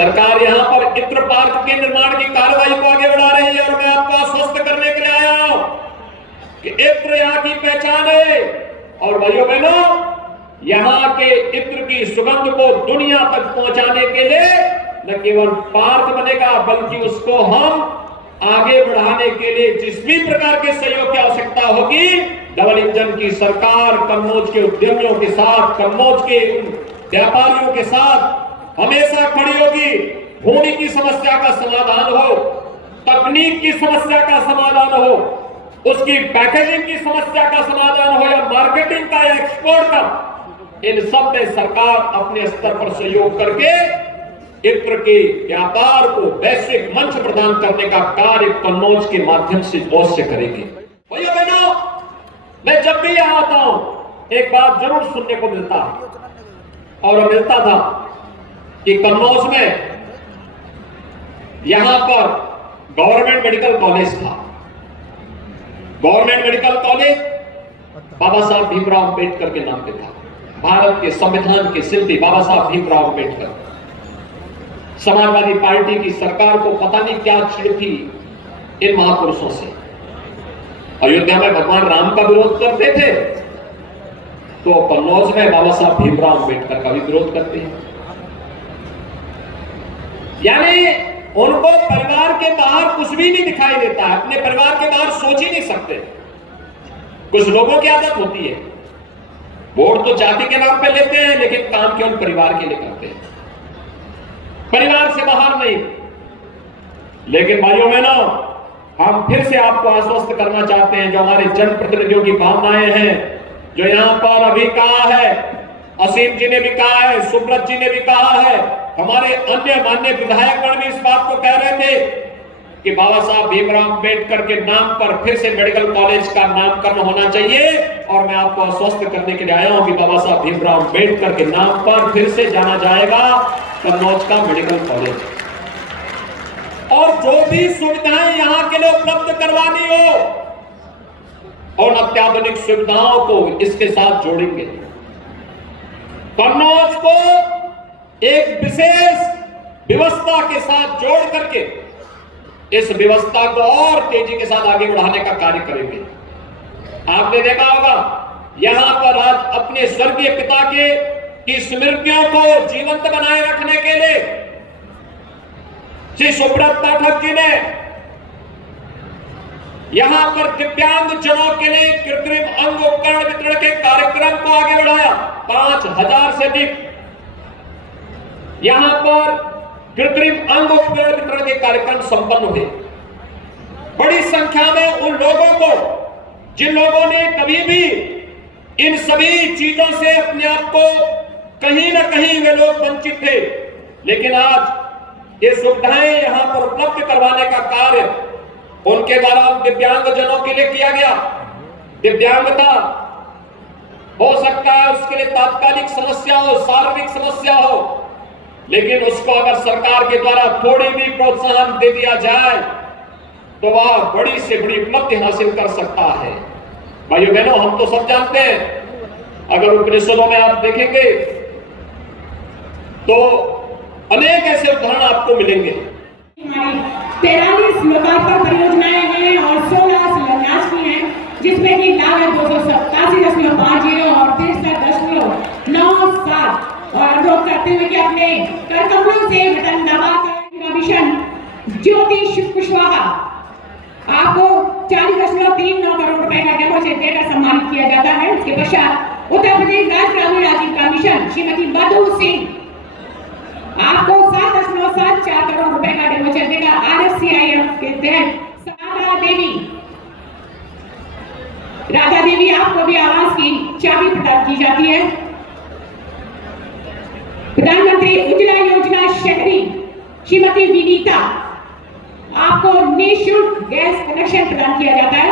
सरकार यहां पर इत्र पार्क के निर्माण की कार्रवाई को आगे बढ़ा रही है और मैं आपको आश्वस्त करने के लिए आया हूं कि इत्र यहां की पहचान है। और भाइयों बहनों, यहां के इत्र की सुगंध को दुनिया तक पहुंचाने के लिए न केवल पार्क बनेगा बल्कि उसको हम आगे बढ़ाने के लिए जिस भी प्रकार के सहयोग की आवश्यकता होगी, डबल इंजन की सरकार कन्नौज के उद्यमियों के साथ, कन्नौज के व्यापारियों के साथ हमेशा खड़ी होगी। भूमि की समस्या का समाधान हो, तकनीक की समस्या का समाधान हो, उसकी पैकेजिंग की समस्या का समाधान हो या मार्केटिंग का या एक्सपोर्ट का, इन सब में सरकार अपने स्तर पर सहयोग करके इत्र के व्यापार को वैश्विक मंच प्रदान करने का कार्य कन्नौज के माध्यम से अवश्य करेंगे। भैया बहनों, मैं जब भी यहां आता हूं एक बात जरूर सुनने को मिलता है और मिलता था कि कन्नौज में यहां पर गवर्नमेंट मेडिकल कॉलेज था। गवर्नमेंट मेडिकल कॉलेज बाबा साहब भीमराव अंबेडकर के नाम पे था। भारत के संविधान के शिल्पी बाबा साहब भीमराव अंबेडकर। समाजवादी पार्टी की सरकार को पता नहीं क्या चिढ़ थी इन महापुरुषों से। अयोध्या में भगवान राम का विरोध करते थे तो कन्नौज में बाबा साहब भीमराव अंबेडकर का भी विरोध करते हैं। यानी उनको परिवार के बाहर कुछ भी नहीं दिखाई देता है, अपने परिवार के बाहर सोच ही नहीं सकते। कुछ लोगों की आदत होती है, वोट तो जाति के नाम पे लेते हैं लेकिन काम केवल परिवार के लिए करते हैं, परिवार से बाहर नहीं। लेकिन भाइयों बहनों, हम फिर से आपको आश्वस्त करना चाहते हैं, जो हमारे जनप्रतिनिधियों की भावनाएं हैं, जो यहां पर अभी कहा है, असीम जी ने भी कहा है, सुब्रत जी ने भी कहा है, हमारे अन्य मान्य विधायकगण भी इस बात को कह रहे थे कि बाबा साहब भीमराव अंबेडकर के नाम पर फिर से मेडिकल कॉलेज का नामकरण होना चाहिए। और मैं आपको आश्वस्त करने के लिए आया हूं कि बाबा साहब भीमराव अंबेडकर के नाम पर फिर से जाना जाएगा कन्नौज का मेडिकल कॉलेज। और जो भी सुविधाएं यहां के लिए उपलब्ध करवानी हो और अत्याधुनिक सुविधाओं को इसके साथ जोड़ेंगे। कन्नौज को एक विशेष व्यवस्था के साथ जोड़ करके इस व्यवस्था को और तेजी के साथ आगे बढ़ाने का कार्य करेंगे। आपने देखा होगा यहां पर आज अपने स्वर्गीय पिता के की स्मृतियों को जीवंत बनाए रखने के लिए श्री सुब्रत पाठक जी ने यहां पर दिव्यांग जनों के लिए कृत्रिम अंग उपकरण वितरण के कार्यक्रम को आगे बढ़ाया। 5000 से अधिक यहां पर कृत्रिम अंग उपकरण वितरण के कार्यक्रम संपन्न हुए। बड़ी संख्या में उन लोगों को जिन लोगों ने कभी भी इन सभी चीजों से अपने आप को कहीं ना कहीं वे लोग वंचित थे, लेकिन आज ये सुविधाएं यहां पर उपलब्ध करवाने का कार्य उनके द्वारा दिव्यांग जनों के लिए किया गया। दिव्यांगता हो सकता है उसके लिए तात्कालिक समस्या हो, शारीरिक समस्या हो, लेकिन उसको अगर सरकार के द्वारा थोड़ी भी प्रोत्साहन दे दिया जाए तो वह बड़ी से बड़ी उपलब्धि हासिल कर सकता है। भाइयों बहनों, हम तो सब जानते हैं, अगर उपनिषदों में आप देखेंगे तो अनेक ऐसे उदाहरण आपको मिलेंगे। 43 लोकार्पण परियोजनाएं हैं और 16 शिलान्यास की हैं, जिसमें की लागत 287.50 और 63.97 और अनुरोध करते हुए कि अपने करकमलों से बटन दबाकर मिशन ज्योति कुशवाहा आपको 40.39 करोड़ रुपए का डेपोजिट देकर सम्मानित किया जाता है। उसके पश्चात उत्तर प्रदेश राज्य ग्रामीण आजीविका मिशन श्रीमती मधु सिंह आपको 7.74 करोड़ रुपए का डेपोजिट देकर RFCIF के तहत राधा देवी आपको भी आवास की चाबी प्रदान की जाती है। प्रधानमंत्री उज्ज्वला योजना शहरी श्रीमती विनीता आपको निःशुल्क गैस कनेक्शन प्रदान किया जाता है।